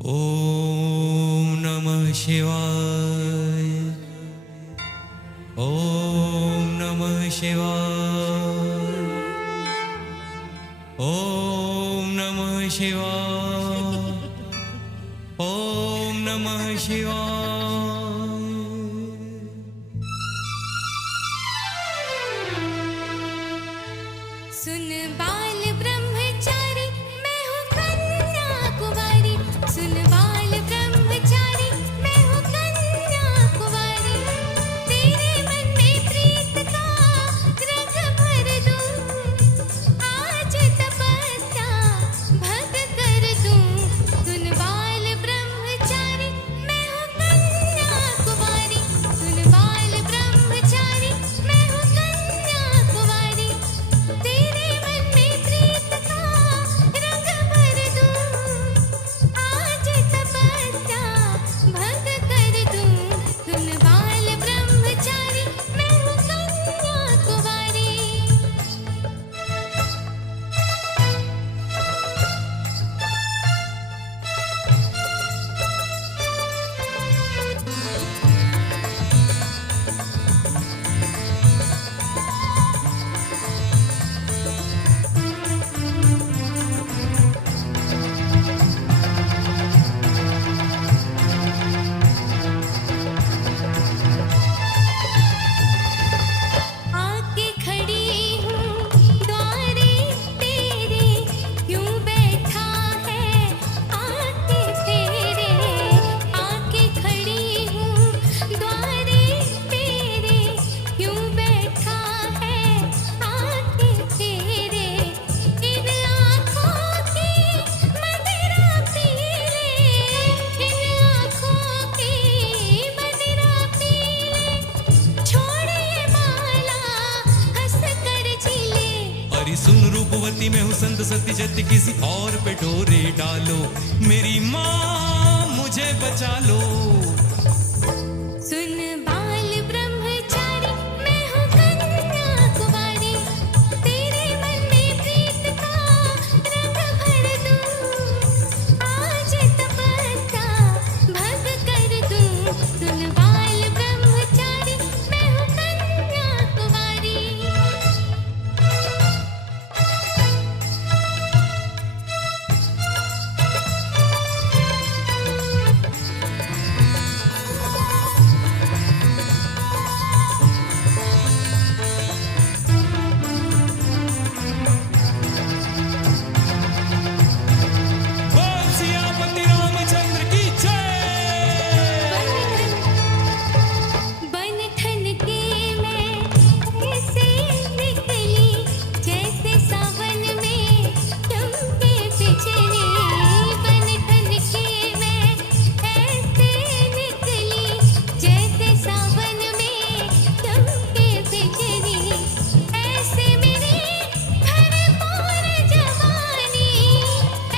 ओम नमः शिवाय। ओम नमः शिवाय। ओम नमः शिवाय। ओम नमः शिवाय। सुन बाल ब्रह्मचारी मैं हूँ कन्या कुंवारी। सुन बाल ब्रह्मचारी मैं हूँ कन्या कुंवारी। तेरे मन में प्रीत का रंग भर दूं। आज तपस्या भंग कर दूं। सुन बाल ब्रह्मचारी मैं हूँ कन्या कुंवारी। सुन बाल ब्रह्मचारी मैं हूँ कन्या कुंवारी। तेरे मन में प्रीत का रंग भर दूं। आज तपस्या भंग कर दूं। सुन बाल ब्रह्मचारी मैं हूँ कन्या कुंवारी। आके खड़ी हूँ द्वारे तेरे। क्यों बैठा है आके तेरे। आके खड़ी हूँ द्वारे तेरे। क्यों बैठा है आके तेरे। इन आँखों की मदिरा पी ले। इन आँखों की मदिरा पी ले। छोड़ ये माला हंस कर झीले। अरे सुन रूपवती मैं हूँ संत सती जति किसी और पे डोरे डालो। मेरी माँ मुझे बचा लो। सुन बाल ब्रह्मचारी मैं हूँ कन्या कुंवारी। तेरे मन में प्रीत का रंग भर दूं। आज तपस्या भंग कर दूं। सुन बाल ब्रह्मचारी मैं हूँ कन्या कुंवारी। बोल सियापति रामचंद्र की जय। बन ठन के मैं ऐसे निकली जैसे सावन में चमके बिजली। बन ठन के मैं ऐसे निकली जैसे सावन में चमके बिजली। ऐसे मेरी भरपूर जवानी।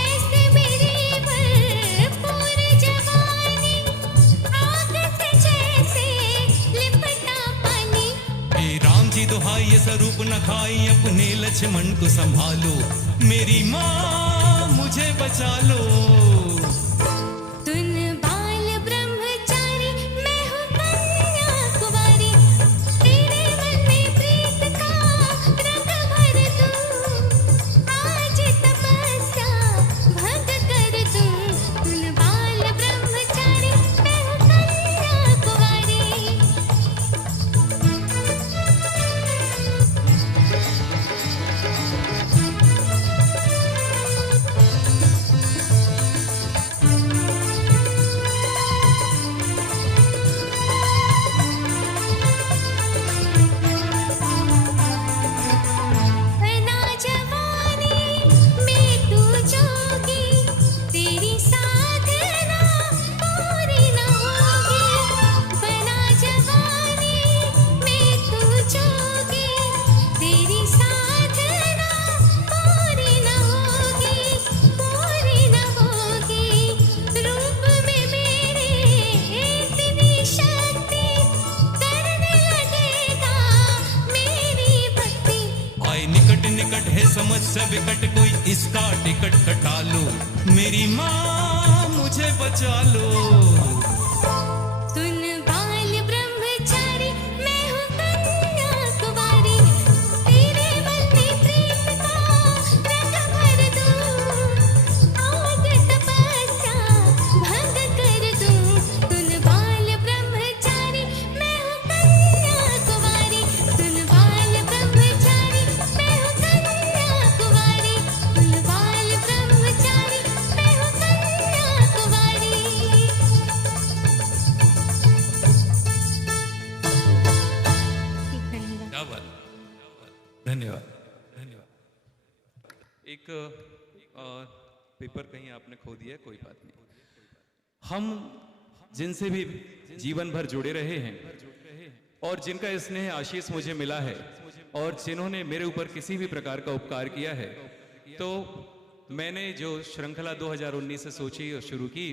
ऐसे मेरी भरपूर जवानी। आग से जैसे लिपटा पानी। हे राम जी दुहाई ये स्वरूप न खाई अपने लक्ष्मण को संभालो। मेरी माँ मुझे बचा लो। सुन बाल ब्रह्मचारी मैं हूँ कन्या कुंवारी। तेरे मन में प्रीत का रंग भर दूं। आज तपस्या भंग कर दूं। सुन बाल ब्रह्मचारी मैं हूँ कन्या कुंवारी। बना जवानी में तू जोगी। तेरी साधना पूरी न होगी। बना जवानी में तू जोगी। तेरी साधना पूरी न होगी। पूरी न होगी। रूप में मेरे इतनी शक्ति करने लगेगा मेरी भक्ति। आए निकट निकट है समझ सब विकट कोई इसका टिकट कटा लो। मेरी माँ मुझे मुझे बचा लो। तुम बाल ब्रह्मचारी मैं हूँ कन्या कुमारी, तेरे मन में प्रेम का रंग भर दूं, आग तपस्या भंग कर दूं। तुम बाल ब्रह्मचारी मैं हूँ कन्या कुमारी, तुम बाल ब्रह्मचारी मैं हूँ कन्या कुमारी, तुम बाल ब्रह्मचारी मैं हूँ कन्या कुमारी। क्या बात, धन्यवाद धन्यवाद। एक पेपर कहीं आपने खो दिया है, कोई बात नहीं। हम जिनसे भी जीवन भर जुड़े रहे हैं और जिनका स्नेह आशीष मुझे मिला है और जिन्होंने मेरे ऊपर किसी भी प्रकार का उपकार किया है, तो मैंने जो श्रृंखला 2019 से सोची और शुरू की,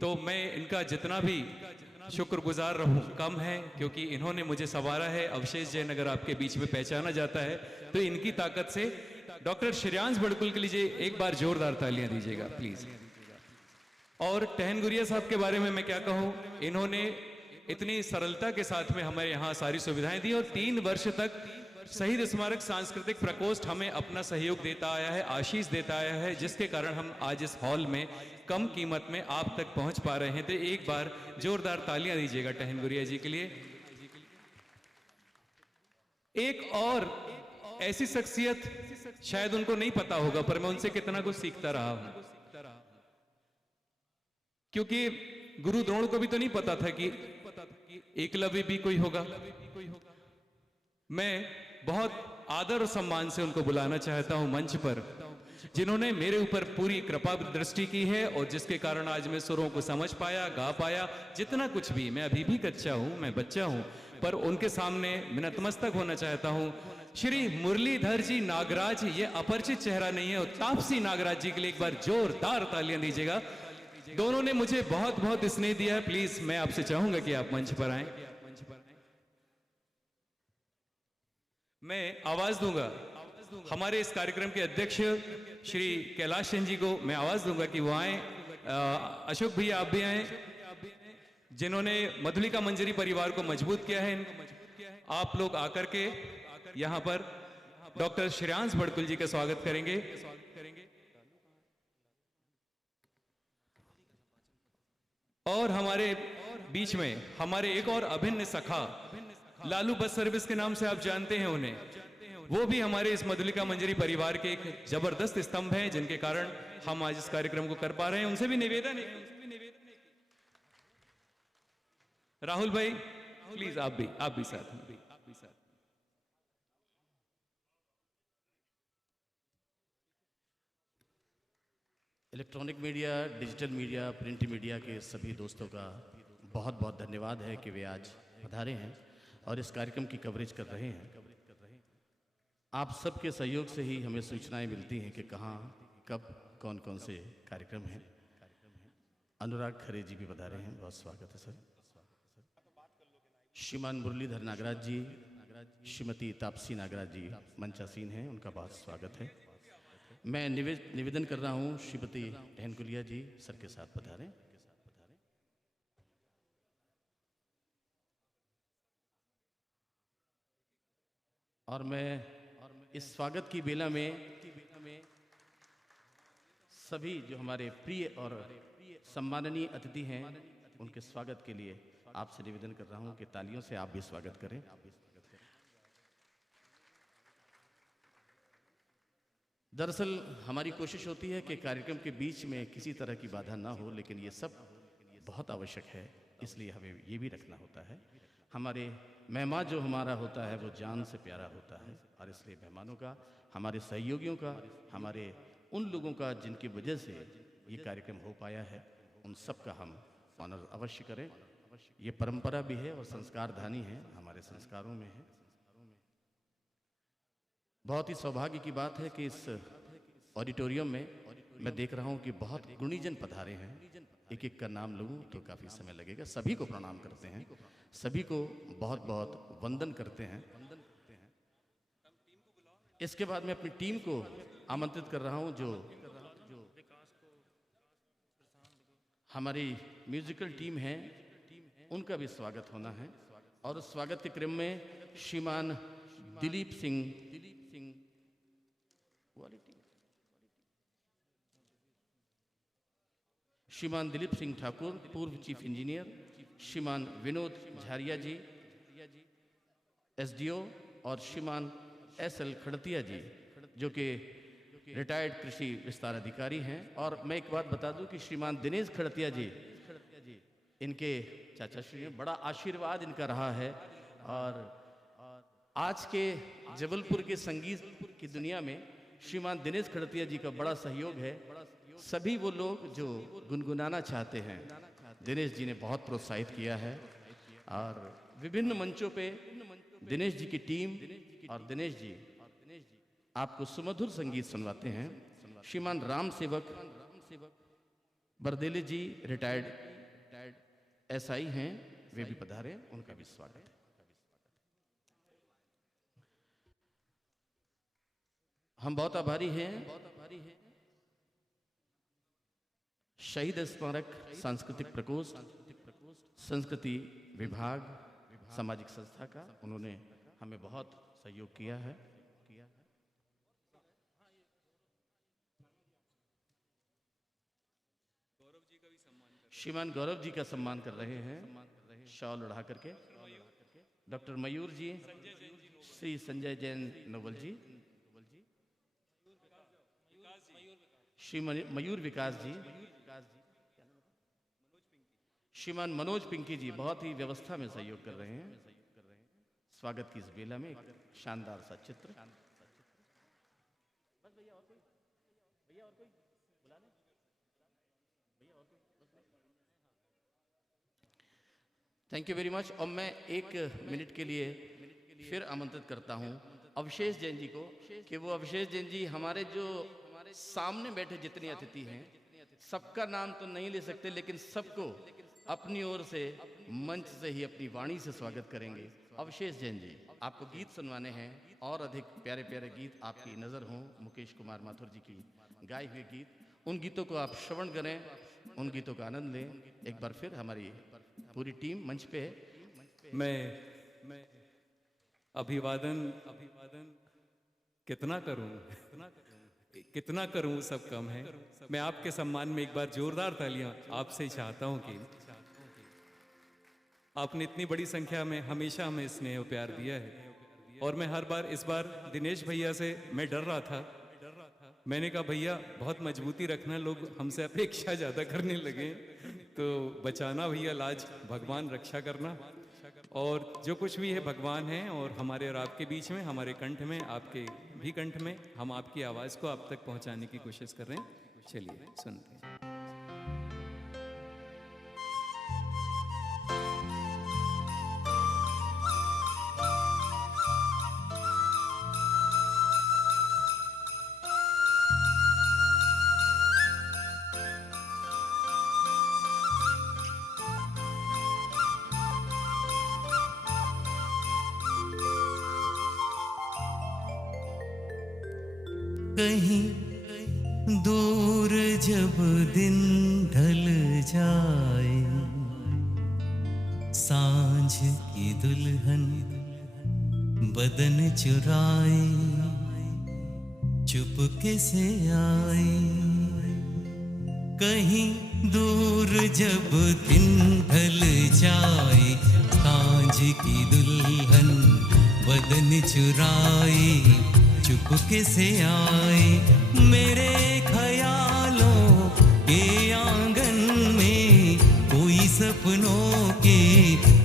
तो मैं इनका जितना भी शुक्रगुजार रहूं कम है, क्योंकि इन्होंने मुझे संवारा है। अवशेष जैन अगर आपके बीच में पहचाना जाता है तो इनकी ताकत से। डॉक्टर श्रेयांश बड़कुल के लिए एक बार जोरदार तालियां दीजिएगा प्लीज। और टहन गुरिया साहब के बारे में मैं क्या कहूं, इन्होंने इतनी सरलता के साथ में हमें यहाँ सारी सुविधाएं दी और 3 वर्ष तक शहीद स्मारक सांस्कृतिक प्रकोष्ठ हमें अपना सहयोग देता आया है, आशीष देता आया है, जिसके कारण हम आज इस हॉल में कम कीमत में आप तक पहुंच पा रहे हैं। तो एक बार जोरदार तालियां दीजिएगा टहन गुरिया जी के लिए। एक और ऐसी शख्सियत, शायद उनको नहीं पता होगा पर मैं उनसे कितना कुछ सीखता रहा हूं, क्योंकि गुरु द्रोण को भी तो नहीं पता था कि एकलव्य भी कोई होगा। मैं बहुत आदर और सम्मान से उनको बुलाना चाहता हूं मंच पर, जिन्होंने मेरे ऊपर पूरी कृपा दृष्टि की है और जिसके कारण आज मैं सुरों को समझ पाया, गा पाया। जितना कुछ भी, मैं अभी भी कच्चा हूं, मैं बच्चा हूं, पर उनके सामने मैं नतमस्तक होना चाहता हूं। श्री मुरलीधर जी नागराज, ये अपरिचित चेहरा नहीं है, और तापसी नागराज जी के लिए एक बार जोरदार तालियां दीजिएगा। दोनों ने मुझे बहुत बहुत स्नेह दिया है। प्लीज मैं आपसे चाहूंगा कि आप मंच पर आएं। मैं आवाज दूंगा हमारे इस कार्यक्रम के अध्यक्ष श्री कैलाश सेन जी को, मैं आवाज दूंगा कि वो आए। अशोक भैया आप भी आए, जिन्होंने मधुलिका मंजरी परिवार को मजबूत किया है। आप लोग आकर के यहां पर डॉक्टर श्रेयांश बड़कुल जी का स्वागत करेंगे। और हमारे बीच में हमारे एक और अभिन्न सखा, लालू बस सर्विस के नाम से आप जानते हैं उन्हें, वो भी हमारे इस मधुलिका मंजरी परिवार के एक जबरदस्त स्तंभ हैं, जिनके कारण हम आज इस कार्यक्रम को कर पा रहे हैं। उनसे भी निवेदन है, राहुल भाई प्लीज आप भी साथ में। Electronic media, digital media, print media के सभी दोस्तों का बहुत बहुत धन्यवाद है कि वे आज पधारे हैं और इस कार्यक्रम की कवरेज कर रहे हैं। आप सबके सहयोग से ही हमें सूचनाएं मिलती हैं कि कहाँ, कब, कौन कौन से कार्यक्रम हैं। अनुराग खरे जी भी पधारे हैं, बहुत स्वागत है सर। श्रीमान मुरलीधर नागराज जी, श्रीमती तापसी नागराज जी मंचासीन हैं, उनका बहुत स्वागत है। मैं निवेदन कर रहा हूँ श्रीमती टहन गुरिया जी सर के साथ पधारें। और मैं इस स्वागत की बेला में सभी जो हमारे प्रिय और सम्माननीय अतिथि हैं, उनके स्वागत के लिए आपसे निवेदन कर रहा हूं कि तालियों से आप भी स्वागत करें। दरअसल हमारी कोशिश होती है कि कार्यक्रम के बीच में किसी तरह की बाधा ना हो, लेकिन ये सब बहुत आवश्यक है, इसलिए हमें ये भी रखना होता है। हमारे मेहमान जो हमारा होता है वो जान से प्यारा होता है, और इसलिए मेहमानों का, हमारे सहयोगियों का, हमारे उन लोगों का जिनकी वजह से ये कार्यक्रम हो पाया है, उन सब का हम ऑनर अवश्य करें। ये परंपरा भी है और संस्कारधानी है, हमारे संस्कारों में है। बहुत ही सौभाग्य की बात है कि इस ऑडिटोरियम में मैं देख रहा हूँ कि बहुत गुणीजन पधारे हैं। एक एक का नाम लूँ तो काफ़ी समय लगेगा। सभी को प्रणाम करते हैं, सभी को बहुत बहुत वंदन करते हैं। इसके बाद मैं अपनी टीम को आमंत्रित कर रहा हूँ, जो हमारी म्यूजिकल टीम है, उनका भी स्वागत होना है। और उस स्वागत के क्रम में श्रीमान दिलीप सिंह श्रीमान दिलीप सिंह ठाकुर, पूर्व चीफ इंजीनियर, श्रीमान विनोद झारिया जी, एसडीओ, और श्रीमान एसएल खड़तिया जी, जो कि रिटायर्ड कृषि विस्तार अधिकारी हैं। और मैं एक बात बता दूं कि श्रीमान दिनेश खड़तिया जी, इनके चाचा श्री हैं, बड़ा आशीर्वाद इनका रहा है। और आज के जबलपुर के संगीत की दुनिया में श्रीमान दिनेश खड़तिया जी का बड़ा सहयोग है। सभी वो लोग जो गुनगुनाना चाहते हैं, दिनेश जी ने बहुत प्रोत्साहित किया है। और विभिन्न मंचों पे दिनेश जी की टीम और दिनेश जी आपको सुमधुर संगीत सुनवाते हैं। श्रीमान राम सेवक बरदेले जी रिटायर्ड एसआई हैं, वे भी पधारे, उनका भी स्वागत है। हम बहुत आभारी हैं शहीद स्मारक सांस्कृतिक प्रकोष्ठ, संस्कृति विभाग, सामाजिक संस्था का। उन्होंने हमें बहुत सहयोग किया है। श्रीमान गौरव जी का सम्मान कर रहे हैं शॉल उड़ा करके। डॉक्टर मयूर जी, श्री संजय जैन नोबल जी, श्री मयूर विकास जी, श्रीमान मनोज पिंकी जी बहुत ही व्यवस्था में सहयोग कर रहे हैं। स्वागत की इस बेला में एक शानदार सा चित्र। Thank you very much. और मैं एक मिनट के लिए फिर आमंत्रित करता हूं अवशेष जैन जी को, कि वो अवशेष जैन जी हमारे जो सामने बैठे जितने अतिथि हैं, सबका नाम तो नहीं ले सकते, लेकिन सबको अपनी ओर से मंच से ही अपनी वाणी से स्वागत करेंगे। अवशेष जैन जी, आपको गीत सुनवाने हैं, और अधिक प्यारे प्यारे गीत आपकी नज़र हों। मुकेश कुमार माथुर जी की गाए हुए गीत, उन गीतों को आप श्रवण करें, उन गीतों का आनंद लें। एक बार फिर हमारी पूरी टीम मंच पे है। मैं अभिवादन कितना करूं सब कम है। मैं आपके सम्मान में एक बार जोरदार तालियां आपसे ही चाहता हूं कि आपने इतनी बड़ी संख्या में हमेशा हमें स्नेह और प्यार दिया है। और मैं हर बार, इस बार दिनेश भैया से मैं डर रहा था। मैंने कहा भैया बहुत मजबूती रखना, लोग हमसे अपेक्षा ज़्यादा करने लगे, तो बचाना भैया, लाज भगवान रक्षा करना। और जो कुछ भी है भगवान है, और हमारे और आपके बीच में, हमारे कंठ में, आपके भी कंठ में, हम आपकी आवाज़ को आप तक पहुंचाने की कोशिश कर रहे हैं। चलिए सुनते हैं। कहीं दूर जब दिन ढल जाए, सांझ की दुल्हन बदन चुराए, चुपके से आए। कहीं दूर जब दिन ढल जाए, सांझ की दुल्हन बदन चुराए, चुपके से आए। मेरे ख्यालों के आंगन में कोई सपनों के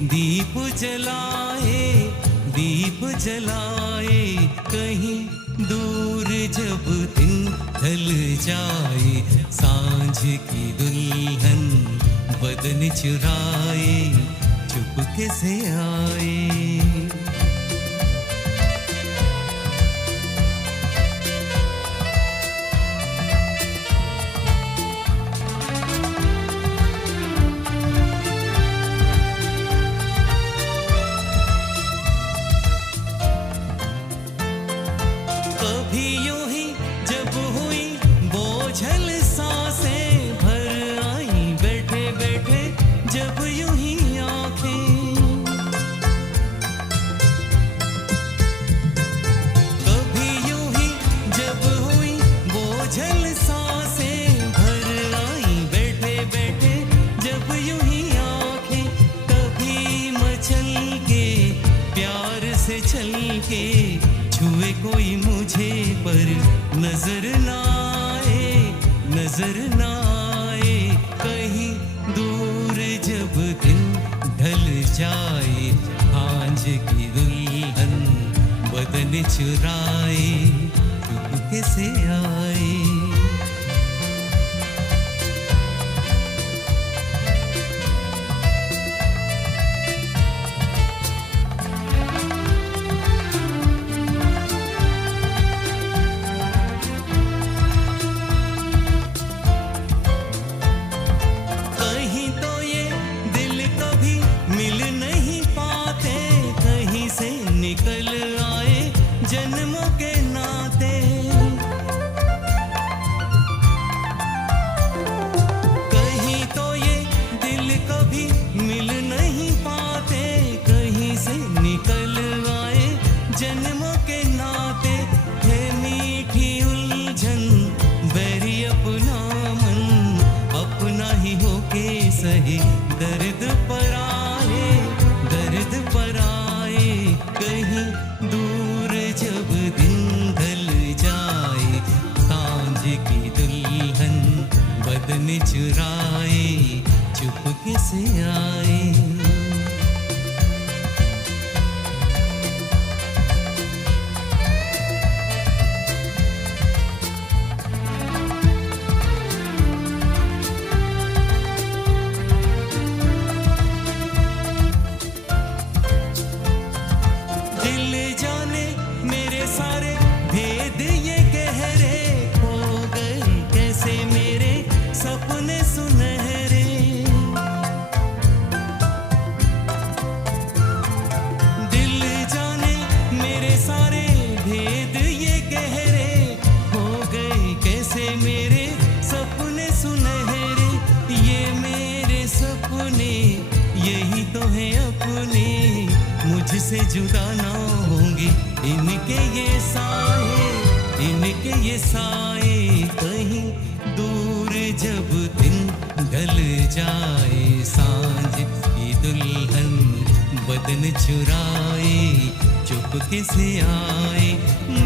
दीप जलाए, दीप जलाए। कहीं दूर जब दिन ढल जाए, सांझ की दुल्हन बदन चुराए, चुपके से आए। जब हुई बोझल सांसें भर आई, बैठे नजर ना आए, नजर ना आए। कहीं दूर जब दिन ढल जाए, सांझ की दुल्हन बदन चुराए, चुपके से आए। कहीं तो ये दिल कभी मिल नहीं पाते, कहीं से निकल आए जन्मों के नाते। कहीं तो ये दिल कभी मिल नहीं पाते, कहीं से निकल आए जन्मों के नाते। है मीठी उलझन बैरी अपना मन, अपना ही होके सही दर्द पर आए, दर्द पर आए। कहीं दूर जब दिन ढल जाए, सांझ की दुल्हन बदन चुराए, चुपके से आए। दिल जाने मेरे सारे भेद ये गहरे, खो गए कैसे मेरे सपने सुनहरे। दिल जाने मेरे सारे भेद ये गहरे, खो गए कैसे मेरे सपने सुनहरे। ये मेरे सपने यही तो है अपने, मुझसे जुदा ना होंगे इनके ये साए, इनके ये साए। कहीं दूर जब दिन ढल जाए, सांझ की दुल्हन बदन चुराए, चुपके से आए।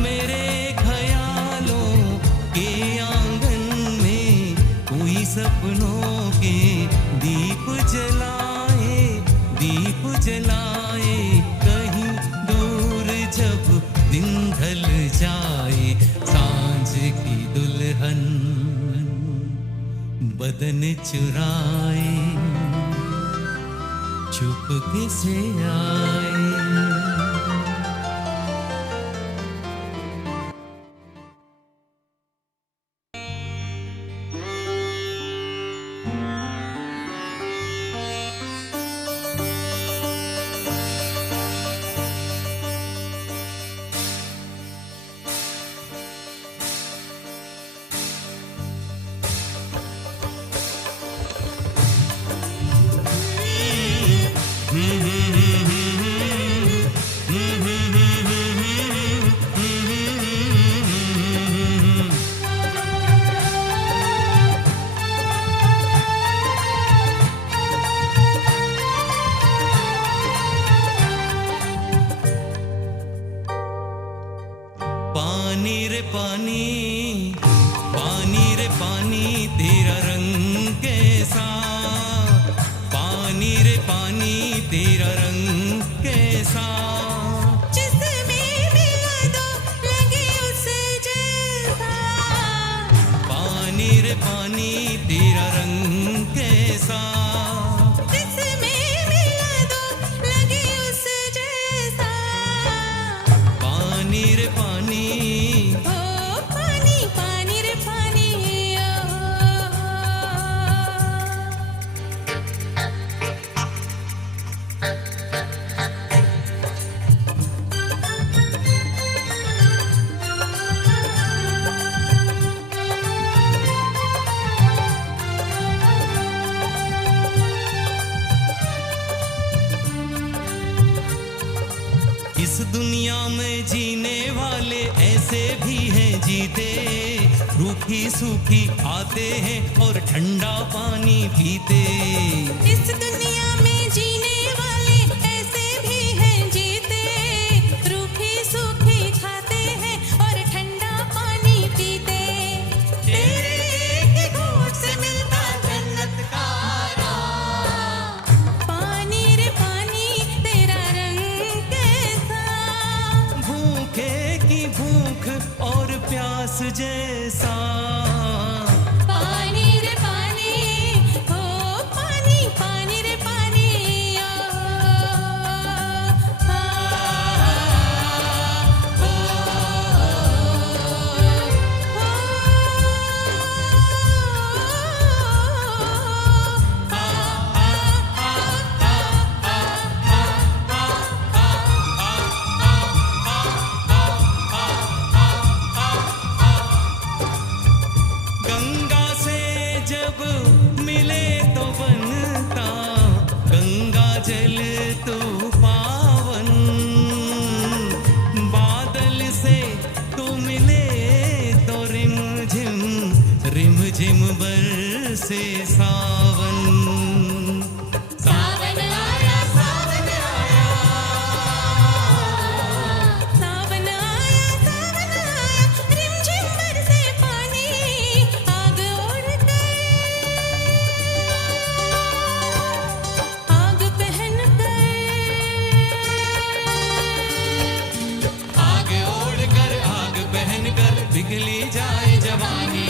मेरे ख्यालों के आंगन में कोई सपनों के दीप जलाए, दीप जलाए। कहीं दूर जब दिन ढल जाए, सांझ की दुल्हन बदन चुराए, चुपके से आए। पानी रे पानी, पानी रे पानी तेरा रंग कैसा। पानी रे पानी तेरा रंग कैसा। जिसमें मिला दो लगे उस जैसा। पानी रे पानी तेरा रंग कैसा। जिसमें मिला दो लगे उस जैसा। पानी रे पानी, ओ पानी पानी रे पानी इस दुनिया में जीने वाले ऐसे भी हैं जीते, रूखी सूखी आते हैं और ठंडा पानी पीते। इस दुनिया में जीने वाले ऐसे भी हैं जीते, रूखी सूखी खाते हैं और ठंडा पानी पीते। जैसा। पानी रे पानी, ओ पानी पानी रे पानी, ओ गंगा से जब मिले तो बनता गंगा जल तो पावन, बादल से तो मिले तो रिम झिम बरसे सावन। सावन आया सावन आया, सावन आया सावन आया, रिमझिम बरसे पानी, आग ओढ़ कर, आग पहन कर, आग ओढ़ कर आग पहन कर पिघली जाए जवानी,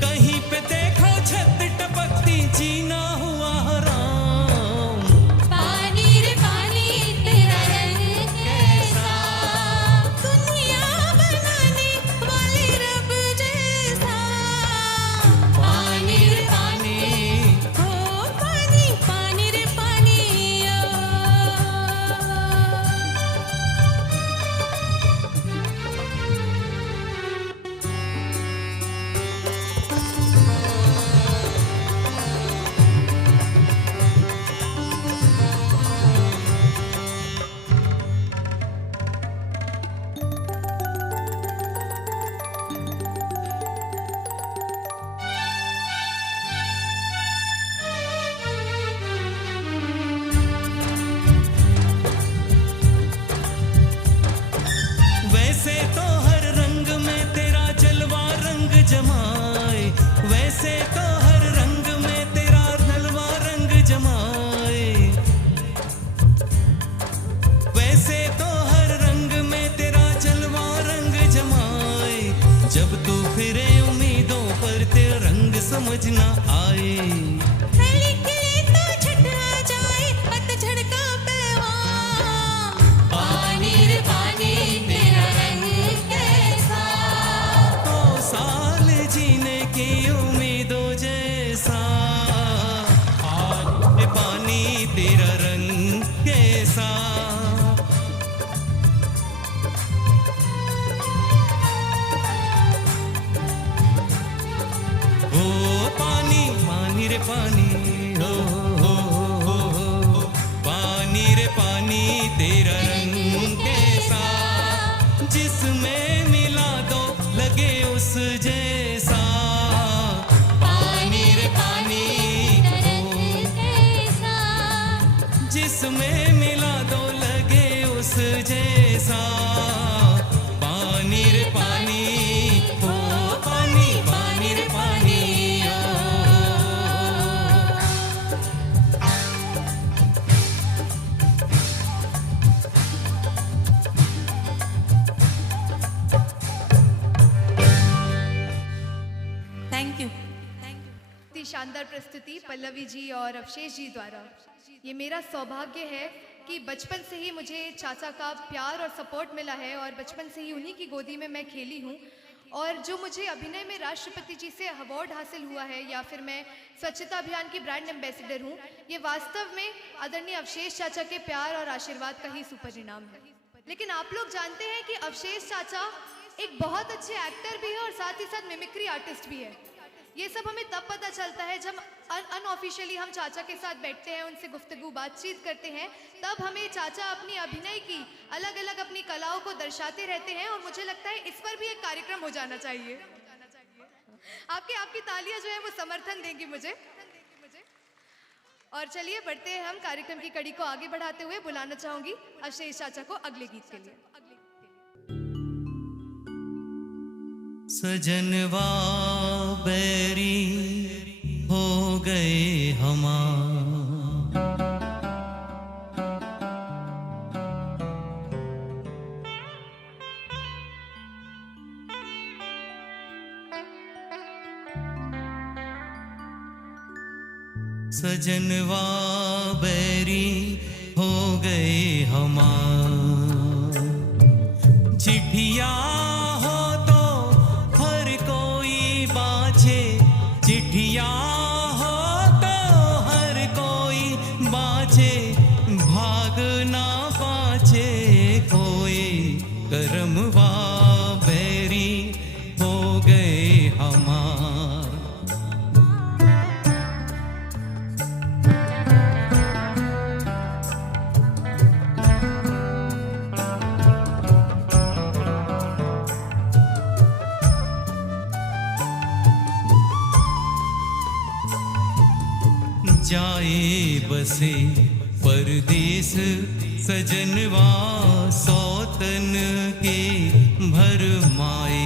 कहीं पे देखो छत टपकती जीना हुआ हराम। पानी रे पानी तेरा रंग कैसा, दुनिया बनाने वाले रब जैसा। पानी रे पानी, ओ पानी पानी रे पानी, वैसे तो हर रंग में तेरा जलवा रंग जमाए, वैसे तो हर रंग में तेरा जलवा रंग जमाए, वैसे तो हर रंग में तेरा जलवा रंग जमाए, जब तू फिरे उम्मीदों पर तेरा रंग समझ ना आए। कली खिले तो छठ आ जाए, पतझड़ का पैगाम। पानी रे पानी तेरा रंग कैसा, तो साल जीने की उम्मीदों जैसा, आज ये पानी तेरा रंग कैसा। ओ पानी पानी रे पानी, हो हो, पानी रे पानी तेरा रंग कैसा, जिसमें मिला दो लगे उस जैसा। पानी रे पानी, रंग कैसा, जिसमें मिला दो लगे उस जैसा। पानी रे पानी, ओ पानी पानी रे पानी, ओ। Thank you. इतनी शानदार प्रस्तुति पल्लवी जी और अवशेष जी द्वारा। ये मेरा सौभाग्य है कि बचपन से ही मुझे चाचा का प्यार और सपोर्ट मिला है और बचपन से ही उन्हीं की गोदी में मैं खेली हूँ। और जो मुझे अभिनय में राष्ट्रपति जी से अवार्ड हासिल हुआ है या फिर मैं स्वच्छता अभियान की ब्रांड एम्बेसडर हूँ, ये वास्तव में आदरणीय अवशेष चाचा के प्यार और आशीर्वाद का ही सुपरिणाम है। लेकिन आप लोग जानते हैं कि अवशेष चाचा एक बहुत अच्छे एक्टर भी है और साथ ही साथ मिमिक्री आर्टिस्ट भी है। ये सब हमें तब पता चलता है जब अनऑफिशियली हम चाचा के साथ बैठते हैं, उनसे गुफ्तगू बातचीत करते हैं, तब हमें चाचा अपनी अभिनय की अलग अलग अपनी कलाओं को दर्शाते रहते हैं। और मुझे लगता है इस पर भी एक कार्यक्रम हो जाना चाहिए। आपकी तालियां जो है वो समर्थन देंगी मुझे। और चलिए बढ़ते हैं हम कार्यक्रम की कड़ी को आगे बढ़ाते हुए बुलाना चाहूंगी अवशेष चाचा को अगले गीत के लिए। सजनवा बैरी हो गए हमार, सजनवा बैरी हो गए हमार। चिट्ठिया हो तो हर कोई बाँचे, चिट्ठिया हो तो हर कोई बाँचे, भाग ना पाचे कोई, करमवा बैरी हो गए हमार। जाए बसे परदेस सजनवा सौतन के भरमाए।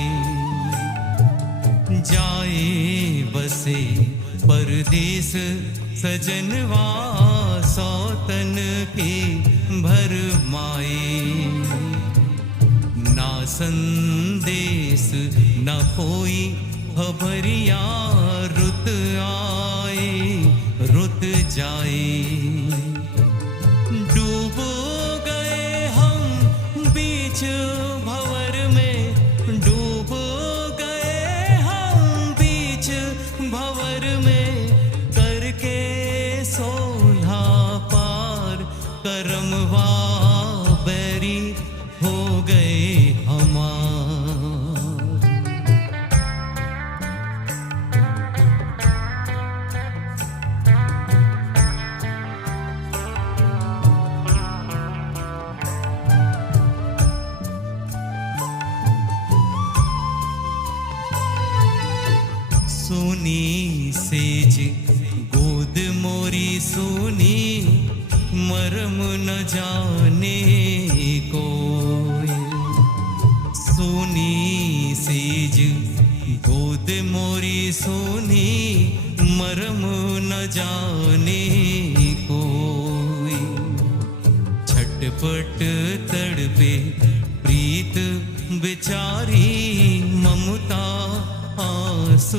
जाए बसे परदेस सजनवा सौतन के भरमाए। ना संदेश न कोई खबरिया, रुत आए रुत जाए। डूब गए हम बीच भंवर में, डूब गए हम बीच भंवर में, करके सोलहा पार, करमवा बैरी हो गए हमार। सोनी सेज गोद मोरी सोनी, मरम न जाने कोई। सोनी सेज गोद मोरी सोनी, मरम न जाने कोई। छटपट तड़पे प्रीत बेचारी, ममता आंसू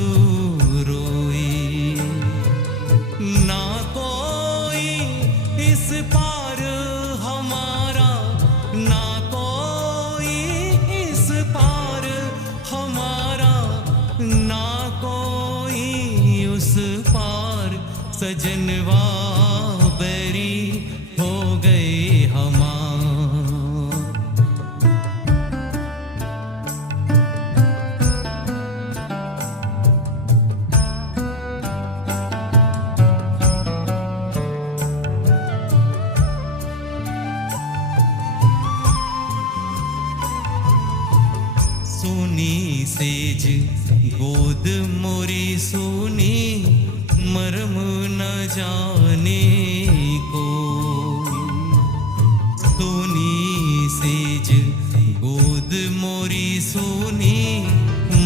रोई। ना कोई इस पार हमारा, ना कोई इस पार हमारा, ना कोई उस पार, सजनवा बैरी हो गए हमार। सोनी सेज गोद मोरी सोनी, मरम न जाने कोई। सोनी सेज गोद मोरी सोनी,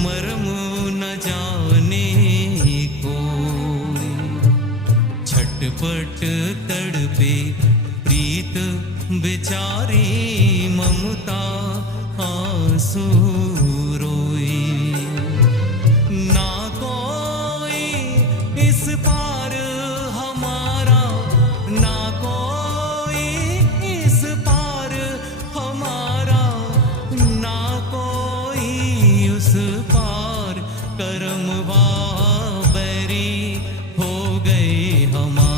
मरम न जाने कोई। छटपट तड़पे प्रीत बेचारी, ममता आंसू रोई। ना कोई इस पार हमारा, ना कोई इस पार हमारा, ना कोई उस पार, करमवा बैरी हो गए हमार।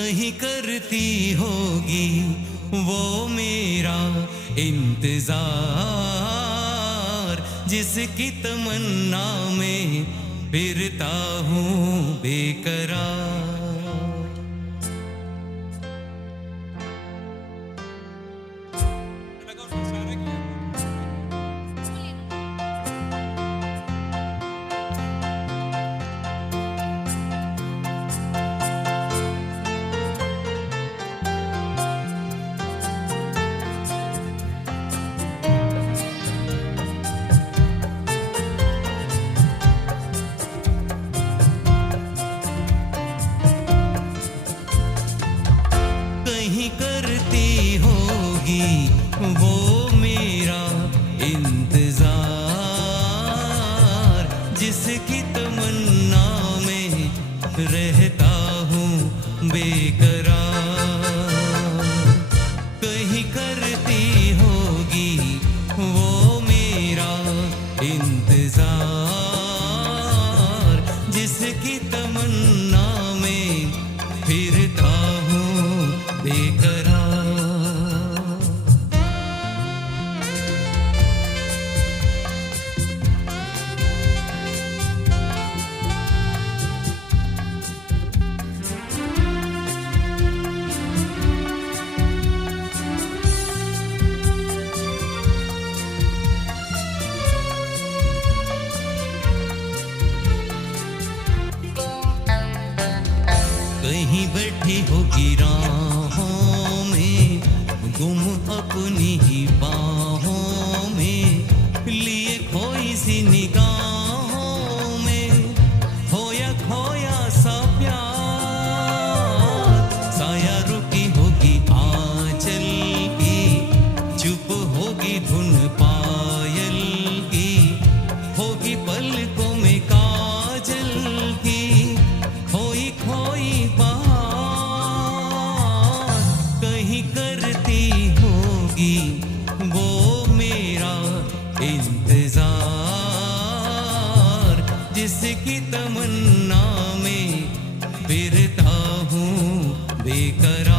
कहीं करती होगी वो मेरा इंतजार, जिसकी तमन्ना में फिरता हूँ बेकरार। कहीं करती होगी वो मेरा इंतजार, जिसकी तमन्ना में रहता हूँ बेकरार। कहीं करती होगी वो मेरा इंतजार, जिसकी तमन्ना में फिरता हूँ बेकरार। कहीं बैठी होगी राहों में, गुम अपनी ही बाहों में, लिए खोई सी निगाहों में, खोया खोया सा प्यार। साया रुकी होगी आंचल की, चुप होगी धुन पायल की, होगी पलकों में काजल की, खोई खोई बात कहीं करती होगी वो मेरा इंतजार, जिसकी तमन्ना में फिरता हूँ बेकरार।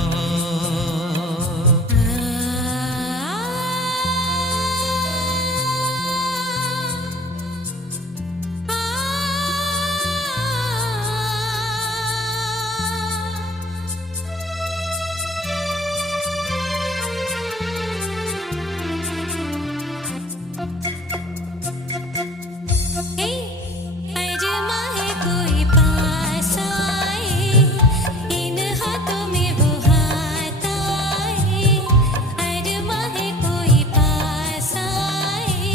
अरमा है कोई पास आए, इन हाथों में वो हाथ आए। अरमा है कोई पास आए,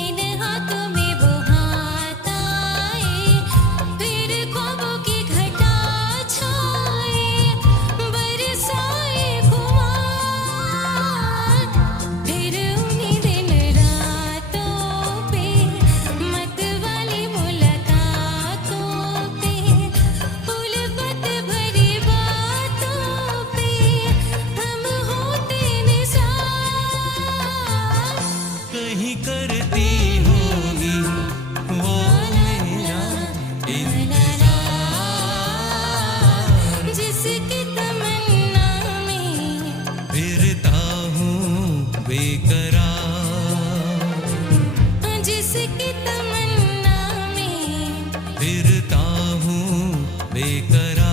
इन हाथों में वो हाथ आए। फिर ख्वाबों की घटा छाए, बरसाए खुमार। फिर उन्हीं दिन रातों पे, मत वाली मुलाकातों पे, उल्फत भरी बातों पे हम होते निसार। कहीं करती होगी वो मेरा इंतजार, जिसकी तमन्ना में फिरता हूँ बेकरार, जिसकी तमन्ना में फिरता हूँ बेकरार।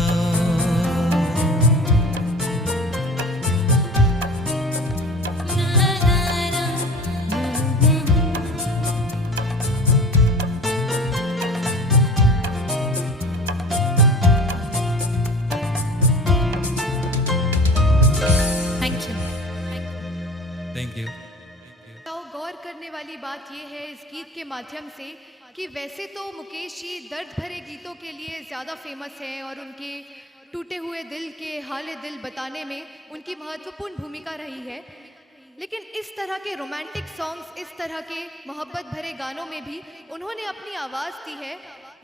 ना ना ना। Thank you. Thank you. तो गौर करने वाली बात यह है इस गीत के माध्यम से कि वैसे तो मुकेश जी दर्द भरे गीतों के लिए ज़्यादा फेमस हैं और उनके टूटे हुए दिल के हाले दिल बताने में उनकी महत्वपूर्ण भूमिका रही है, लेकिन इस तरह के रोमांटिक सॉन्ग्स, इस तरह के मोहब्बत भरे गानों में भी उन्होंने अपनी आवाज़ दी है।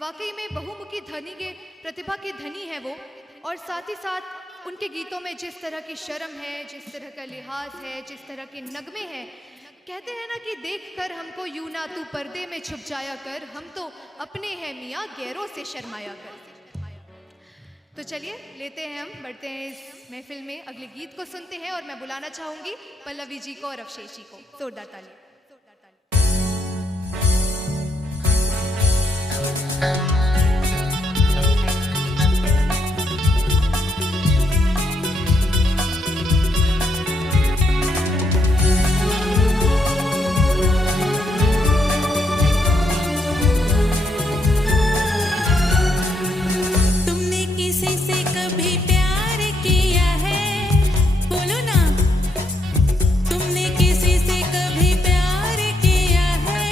वाकई में बहुमुखी धनी के प्रतिभा के धनी है वो, और साथ ही साथ उनके गीतों में जिस तरह की शर्म है, जिस तरह का लिहाज है, जिस तरह के नगमे हैं, कहते हैं ना कि देख कर हमको यूं ना तू पर्दे में छुप जाया कर, हम तो अपने हैं मियाँ गैरों से शर्माया कर। तो चलिए लेते हैं, हम बढ़ते हैं इस महफिल में, अगले गीत को सुनते हैं और मैं बुलाना चाहूंगी पल्लवी जी को और अवशेष जी को। जोरदार ताली। तुमने किसी से कभी प्यार किया है? बोलो ना। तुमने किसी से कभी प्यार किया है?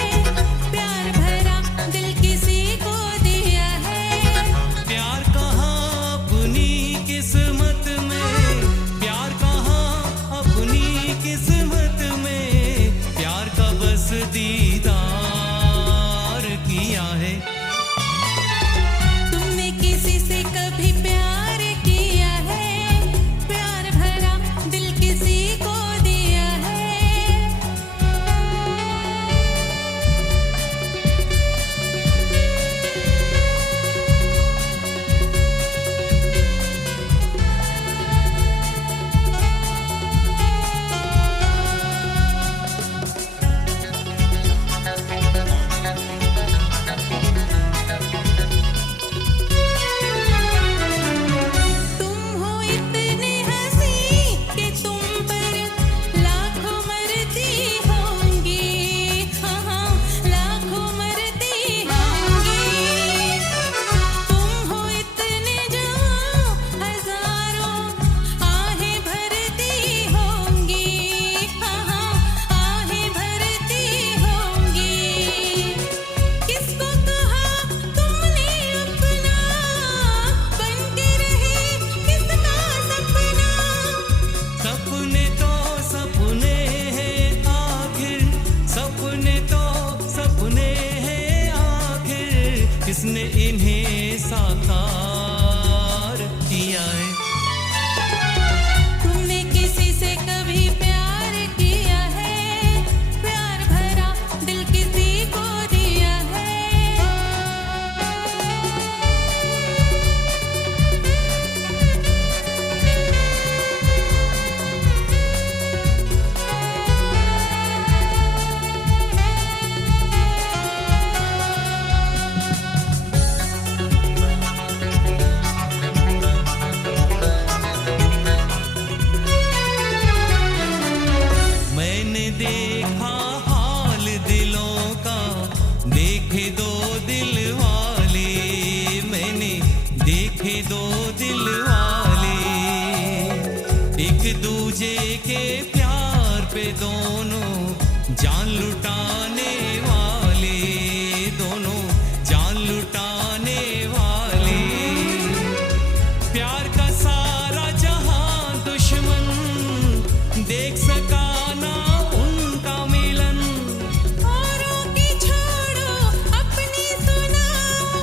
प्यार भरा दिल किसी को दिया है? प्यार कहाँ अपनी किस्मत में, प्यार कहाँ अपनी किस्मत में, प्यार का बस दीदार किया है। तुमने किसी से कभी प्यार किया है? प्यार भरा दिल किसी को दिया है? तुम हो इतने हंसी कि तुम पर लाखों मरती होंगी। हाँ हाँ, लाखों मरती होंगी। तुम हो इतने जवां, हजारों आहें भरती होंगी। हाँ हाँ, आहें भरती होंगी। किसको कहा तुमने अपना, बन के रहे किसका सपना? सपने तो सपने हैं आखिर, सपने तो सपने हैं आखिर, किसने इन्हें साकार किया है। तुमने किसी से कभी प्यार किया है? प्यार भरा दिल किसी को दिया है? मैंने देखा हाल दिलों का, देखे दो दिल वाले, मैंने देखे दो दिल वाले, एक दूजे के प्यार पे दोनों जान लुटाने वाले, दोनों जान लुटाने वाले। प्यार का सारा जहां दुश्मन देख सका ना उनका मिलन। औरों की छोड़ो अपनी सुनाओ,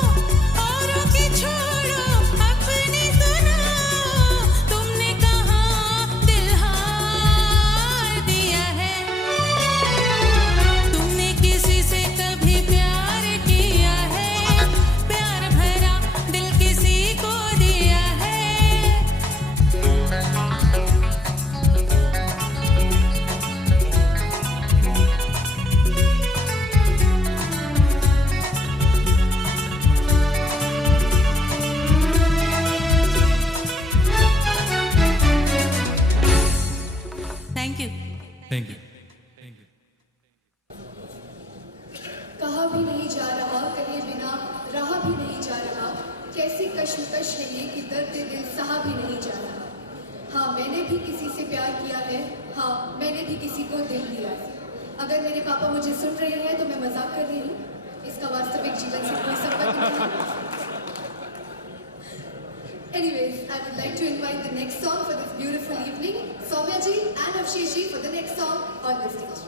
औरों की छोड़ो अपनी सुनाओ। तुमने कहाँ दिल हार दिया है? तुमने किसी से कभी प्यार किया है? प्यार भरा दिल किसी को दिया है? Thank you. Thank you. कहा भी नहीं जा रहा, कहे बिना रहा भी नहीं जा रहा, कैसी कश्मकश है ये कि दर्द दिल सहा भी नहीं जा रहा। हाँ, मैंने भी किसी से प्यार किया है, हाँ मैंने भी किसी को दिल दिया है। अगर मेरे पापा मुझे सुन रहे हैं तो मैं मजाक कर रही हूँ, इसका वास्तविक जीवन से कोई संबंध नहीं है। Anyways, I would like to invite the next song for this beautiful evening, Soumya ji and Avshesh ji for the next song on the stage.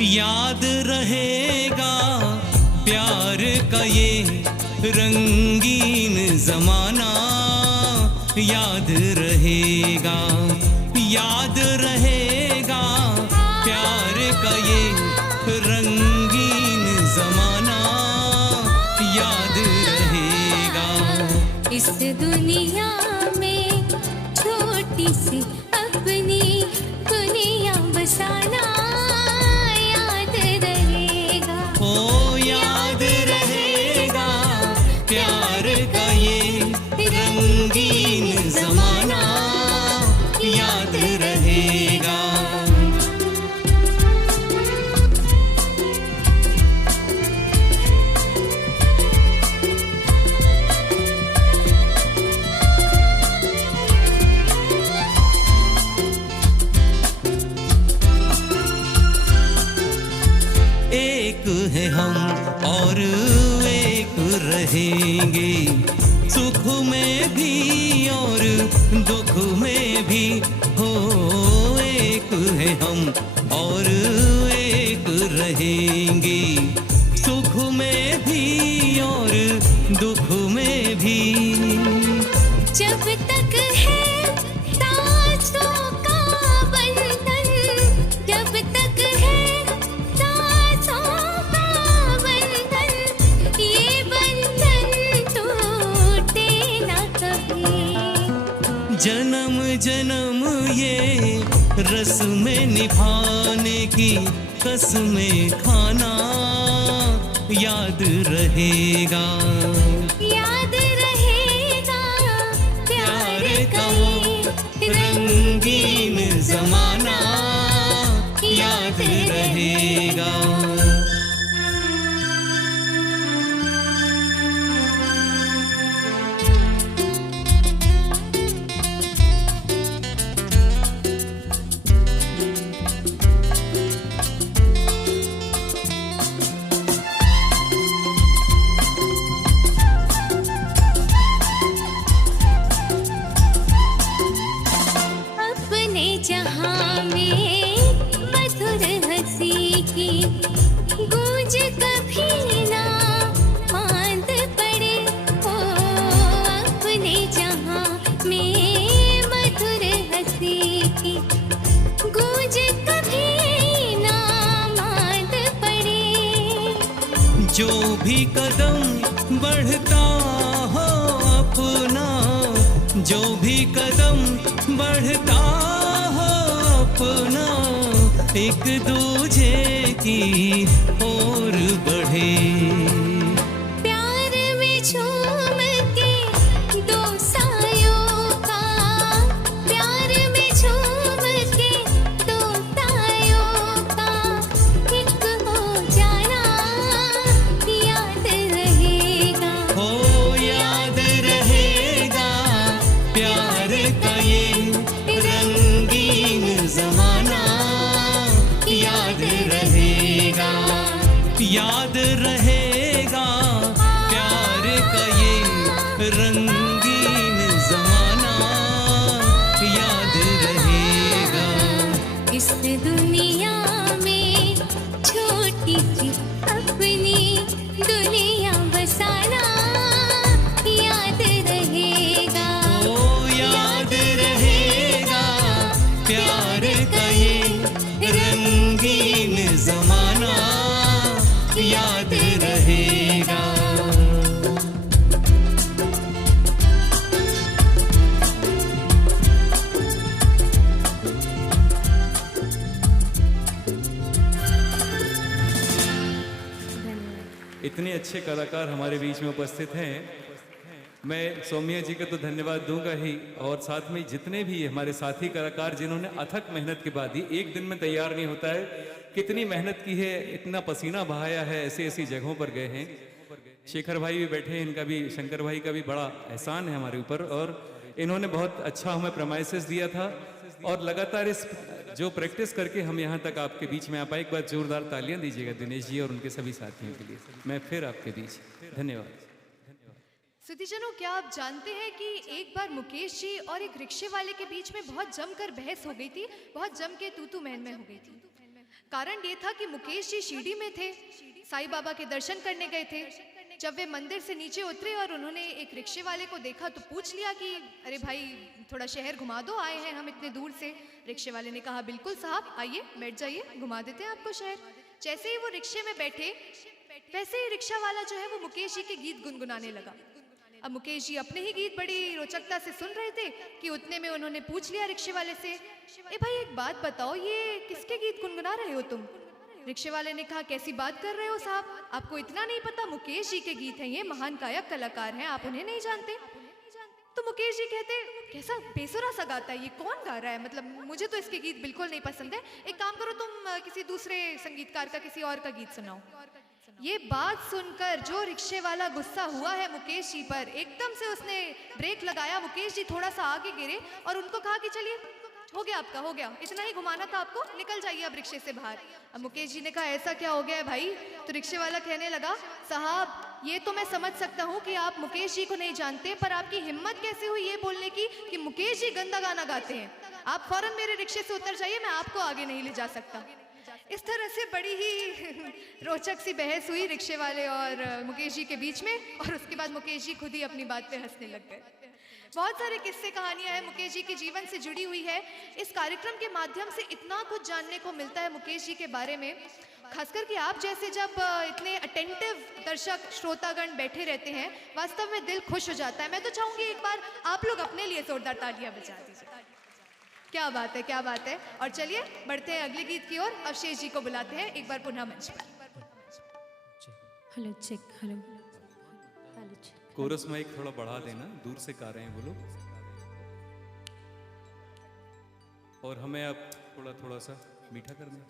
याद रहेगा प्यार का ये रंगीन जमाना, याद रहेगा, याद रहेगा प्यार का ये रंगीन जमाना, याद रहेगा। इस दुनिया में छोटी सी अपनी दुनिया बसाना, याद रहेगा। ओ याद रहेगा प्यार का ये रंगीन जमाना, याद रहेगा। एक है हम और एक रहेंगे, सुख में भी और दुख में भी हो। एक है हम और एक रहेंगे, सुख में भी और दुख में भी। जब तक है ताजों का बंधन, जब तक है ताजों का बंधन, ये बंधन टूटे ना कभी। जन्म जन्म ये रस्में निभाने की कसमें खाना, याद रहेगा, याद रहेगा प्यार का ये रंगीन जमाना, याद रहेगा। अपने जहां में मधुर हंसी की गूंज कभी ना मांद पड़े। ओ अपने जहां में मधुर हंसी की गूंज कभी ना मांद पड़े। जो भी कदम बढ़ता हो अपना, जो भी कदम बढ़ता हो अपना, एक दूजे की ओर बढ़े। प्यार में झूम के दो सायों का, प्यार में झूम के दो सायों का एक हो जाना, याद रहेगा। हो याद रहेगा प्यार का ये रंगीन जमाना, याद रहेगा, याद रहेगा प्यार का ये रंगीन जमाना, याद रहेगा। इस दुनिया में छोटी सी अपनी दुनिया बसाना, याद रहेगा। ओ याद रहेगा प्यार का ये रंगीन जमाना, याद रहेगा। इतने अच्छे कलाकार हमारे बीच में उपस्थित हैं। मैं सौम्या जी का तो धन्यवाद दूंगा ही, और साथ में जितने भी हमारे साथी कलाकार जिन्होंने अथक मेहनत के बाद ही, एक दिन में तैयार नहीं होता है, कितनी मेहनत की है, इतना पसीना बहाया है, ऐसी ऐसी जगहों पर गए हैं। शेखर भाई भी बैठे हैं, इनका भी, शंकर भाई का भी बड़ा एहसान है हमारे ऊपर, और इन्होंने बहुत अच्छा हमें प्रमाइसेस दिया था, और लगातार इस जो प्रैक्टिस करके हम यहाँ तक आपके बीच में आ पाए। एक बार जोरदार तालियां दीजिएगा दिनेश जी और उनके सभी साथियों के लिए। मैं फिर आपके बीच, धन्यवाद। सुधीजनों, क्या आप जानते हैं कि एक बार मुकेश जी और एक रिक्शे वाले के बीच में बहुत जमकर बहस हो गई थी, बहुत जम के तू मैं हो गई थी। कारण ये था कि मुकेश जी शिरडी में थे, साईं बाबा के दर्शन करने गए थे। जब वे मंदिर से नीचे उतरे और उन्होंने एक रिक्शे वाले को देखा तो पूछ लिया कि अरे भाई थोड़ा शहर घुमा दो, आए हैं हम इतने दूर से। रिक्शे वाले ने कहा बिल्कुल साहब, आइए बैठ जाइए, घुमा देते हैं आपको शहर। जैसे ही वो रिक्शे में बैठे वैसे ही रिक्शा वाला जो है वो मुकेश जी के गीत गुनगुनाने लगा। अब मुकेश जी अपने ही गीत बड़ी रोचकता से सुन रहे थे कि उतने में उन्होंने पूछ लिया रिक्शे वाले से, ए भाई एक बात बताओ, ये किसके गीत गुनगुना रहे हो तुम? रिक्शे वाले ने कहा कैसी बात कर रहे हो साहब, आपको इतना नहीं पता? मुकेश जी के गीत हैं, ये महान गायक कलाकार हैं, आप उन्हें नहीं जानते? तो मुकेश जी कहते कैसा बेसुरा सा गाता है, ये कौन गा रहा है, मतलब मुझे तो इसके गीत बिल्कुल नहीं पसंद है, एक काम करो तुम किसी दूसरे संगीतकार का, किसी और का गीत सुनाओ। ये बात सुनकर जो रिक्शे वाला गुस्सा हुआ है मुकेश जी पर, एकदम से उसने ब्रेक लगाया। मुकेश जी थोड़ा सा आगे गिरे और उनको कहा कि चलिए हो गया आपका, हो गया, इतना ही घुमाना था आपको, निकल जाइए अब रिक्शे से बाहर। अब मुकेश जी ने कहा ऐसा क्या हो गया है भाई? तो रिक्शे वाला कहने लगा साहब ये तो मैं समझ सकता हूँ कि आप मुकेश जी को नहीं जानते, पर आपकी हिम्मत कैसे हुई ये बोलने की कि मुकेश जी गंदा गाना गाते हैं? आप फौरन मेरे रिक्शे से उतर जाइए, मैं आपको आगे नहीं ले जा सकता। इस तरह से बड़ी ही रोचक सी बहस हुई रिक्शे वाले और मुकेश जी के बीच में, और उसके बाद मुकेश जी खुद ही अपनी बात पे हंसने लग गए। बहुत सारे किस्से कहानियां हैं मुकेश जी के जीवन से जुड़ी हुई है। इस कार्यक्रम के माध्यम से इतना कुछ जानने को मिलता है मुकेश जी के बारे में, खासकर कि आप जैसे जब इतने अटेंटिव दर्शक श्रोतागण बैठे रहते हैं, वास्तव में दिल खुश हो जाता है। मैं तो चाहूंगी एक बार आप लोग अपने लिए जोरदार तालियां बजा दीजिए। क्या बात है, क्या बात है। और चलिए बढ़ते हैं अगले गीत की ओर। अवशेष जी को बुलाते हैं एक बार पुनः मंच पर। Hello check, hello hello check. Chorus mic थोड़ा बढ़ा देना, दूर से गा रहे हैं वो लोग, और हमें अब थोड़ा थोड़ा सा मीठा कर दें।